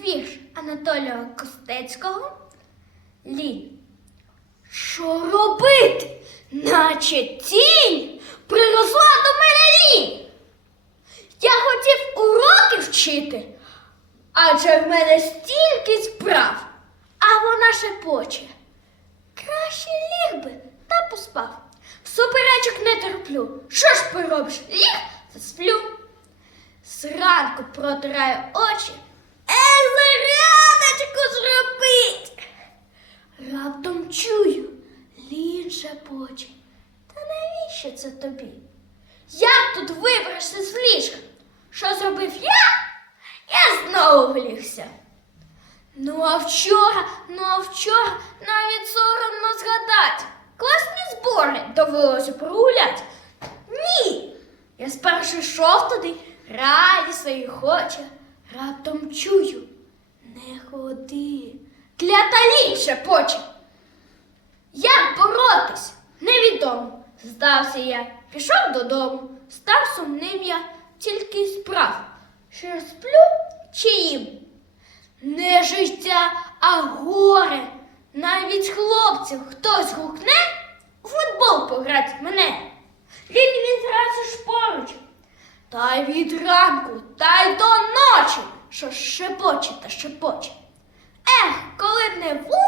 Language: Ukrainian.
Вірш Анатолія Костецького Лін. Що робити? Наче тінь приросла до мене лінь. Я хотів уроки вчити, адже в мене стільки справ, а вона шепоче. Краще ліг би та поспав. Суперечок не терплю. Що ж поробиш? Ліг та сплю. Зранку протираю очі. Чую, лін шепоче. Та навіщо це тобі? Як тут виберешся з ліжка? Що зробив я? Я знову влігся. Ну а вчора, ну а вчора навіть соромно згадати. Класні збори довелося прогуляти. Ні. Я спершу йшов туди, радісно і хоче. Раптом чую. Не ходи. Клята лінь шепоче. Боротись? Невідомо. Здався я, пішов додому, став сумним я тільки справ, що сплю чи їм. Не життя, а горе. Навіть хлопців хтось гукне у футбол пограть мене. Він відразу ж поруч. Та й від ранку, та й до ночі, що шепоче та шепоче. Ех, коли б не вуха,